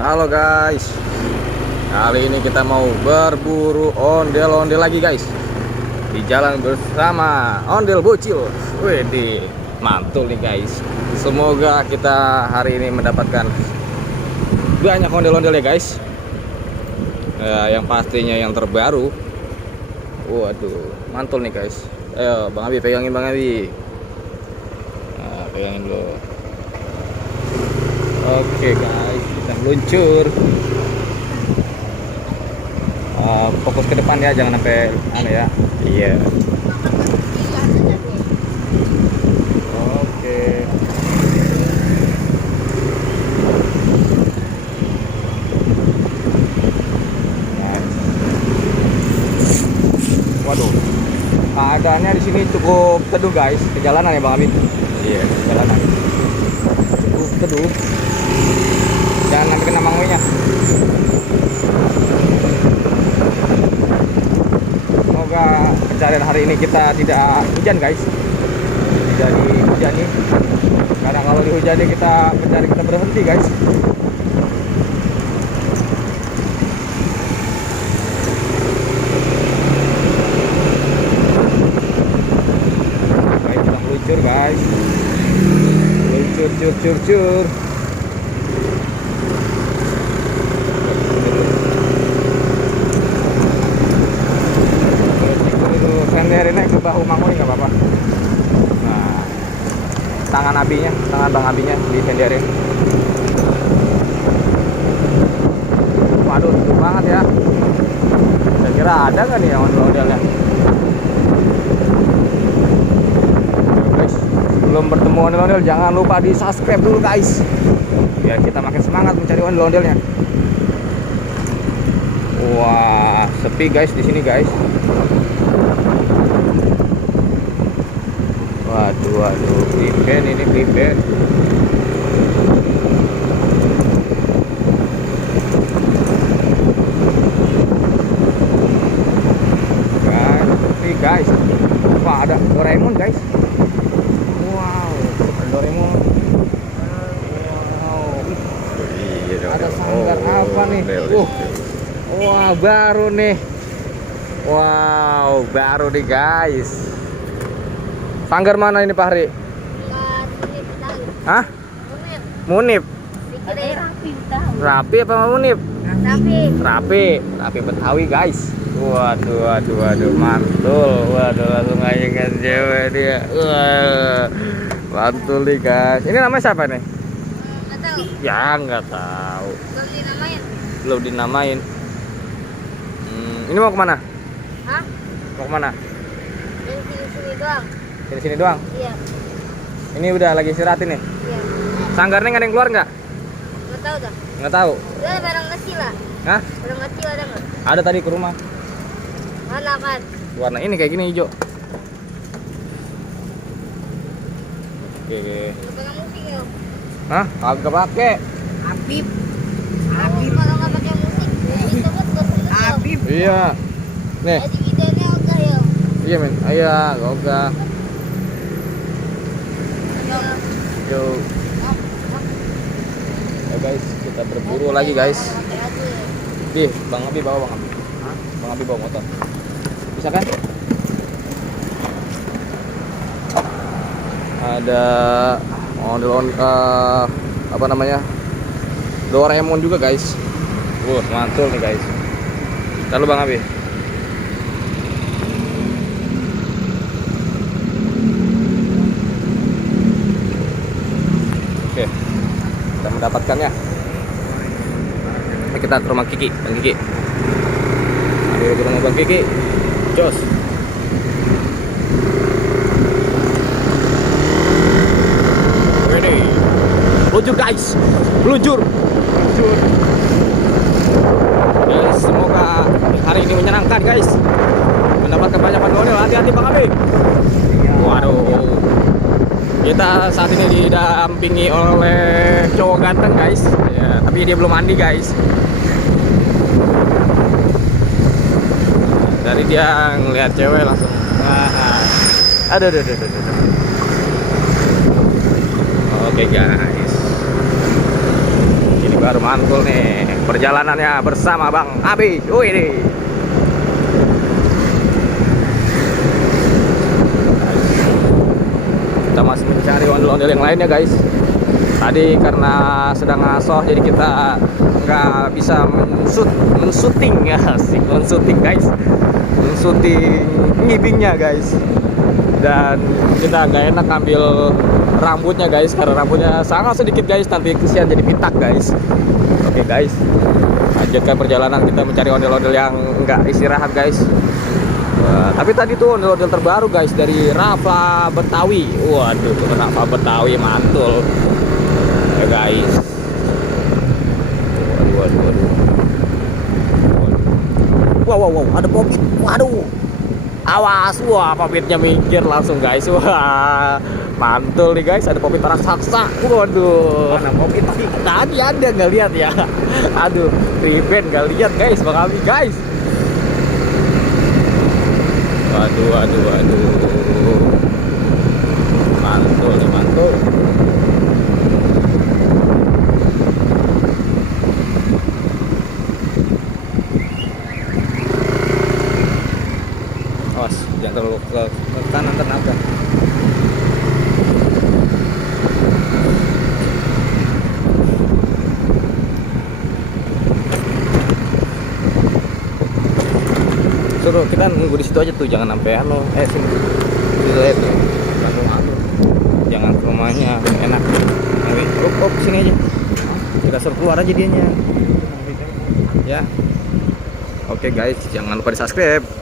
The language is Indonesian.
Halo guys, kali ini kita mau berburu ondel-ondel lagi guys. Di jalan bersama ondel bocil. Widih, mantul nih guys. Semoga kita hari ini mendapatkan banyak ondel-ondel ya guys. Yang pastinya yang terbaru. Waduh, mantul nih guys. Ayo Bang Abi, pegangin Bang Abi. Nah, pegangin dulu. Oke guys, kita meluncur. Fokus ke depan ya, jangan sampai aneh ya. Iya. Oke. Nice. Waduh, keadaannya di sini cukup teduh guys. Kejalanan ya Bang Abi. Iya, kejalanan. Cukup teduh. Jangan nanti kena mangwenya. Semoga pencarian hari ini kita tidak hujan guys. Tidak dihujani. Karena kalau dihujani kita pencari kita berhenti guys. Baik, kita meluncur guys. Meluncur, cur. Senderin aja ke bahu mangoi nggak apa-apa. Nah, tangan Bang Abinya disenderin. Waduh, seru banget ya. Saya kira ada nggak nih yang ondel-ondelnya? Guys, sebelum bertemu ondel-ondel jangan lupa di subscribe dulu guys, biar kita makin semangat mencari ondel-ondelnya. Wah, sepi guys di sini guys. Waduh, priben ini priben. Guys, sepi guys. Wah, ada Doraemon guys. Wow, ada Doraemon. Wow. Ada sanggar apa nih? Wah, baru nih. Wow, baru nih guys. Sanggar mana ini Pak Hari? Hah? Munib. Rapi apa Munib? Rapi Betawi guys. Waduh, mantul. Waduh, langsung aja kan cewek dia. Wah, mantul nih guys. Ini namanya siapa nih? Nggak tahu. Ya nggak tahu. Belum dinamain. Ini mau kemana? Hah? Mau kemana? Sini doang. Sini doang. Iya. Ini udah lagi istirahatin nih. Iya. Sanggarnya nggak ada yang keluar nggak? Nggak tahu dah. Nggak tahu. Udah ada barang kecil lah. Hah? Barang kecil ada nggak? Ada tadi ke rumah. Mana kan? Warna ini kayak gini hijau. Oke. Nggak pegang musik ya? Hah? Kagak pakai. Habib. Kalau nggak pakai musik, itu buat Habib. Iya. Nih. Jadi videonya udah ya. Iya men. Iya, ogah. Yuk. Ya guys, kita berburu lagi guys. Ih, Bang Abi bawa Bang Abi. Hah? Bang Abi bawa motor. Bisa kan? Ada apa namanya? Doraemon juga guys. Mantul nih guys. Lalu Bang Abi. Oke, kita mendapatkannya. Kita ke rumah Kiki, Bang Kiki. Ayo ke rumah Bang Kiki. Jos. Ready. Meluncur guys. Meluncur. Guys, semoga hari ini menyenangkan guys. Mendapatkan banyak ondel. Hati-hati Bang Abi. Waduh. Kita saat ini didampingi oleh cowok ganteng guys. Ya, tapi dia belum mandi guys. Dari dia ngeliat cewek langsung. Aduh. Oke guys, ini baru mantul nih perjalanannya bersama Bang Abi. Wih nih. Kita masih mencari ondel-ondel yang lainnya guys. Tadi karena sedang ngasoh jadi kita nggak bisa mensyuting ya, asik mensyuting guys, mensyuting ngibingnya guys. Dan kita nggak enak ambil rambutnya guys karena rambutnya sangat sedikit guys, nanti kesian jadi pitak guys. Oke guys, lanjutkan perjalanan kita mencari ondel-ondel yang nggak istirahat guys. Wah, tapi tadi tuh ondel-ondel terbaru guys dari Rafa Betawi. Waduh, Rafa Betawi mantul ya guys. Waduh. Wow, ada popit. Waduh. Awas, wah popitnya minggir langsung guys. Wah, mantul nih guys, ada popit raksasa. Waduh. Mana popit tadi ada nggak lihat ya? Aduh, revenge nggak lihat guys, Bang Abi guys. Waduh. Mantul nih, mantul. Awas, jangan terlalu ke kanan ternaga. Suruh kita nunggu di situ aja tuh, jangan sampai sini. Lihat tuh. Jangan ke rumahnya, enak. Sini aja. Kita suruh keluar aja dianya. Ya. Oke guys, jangan lupa di-subscribe.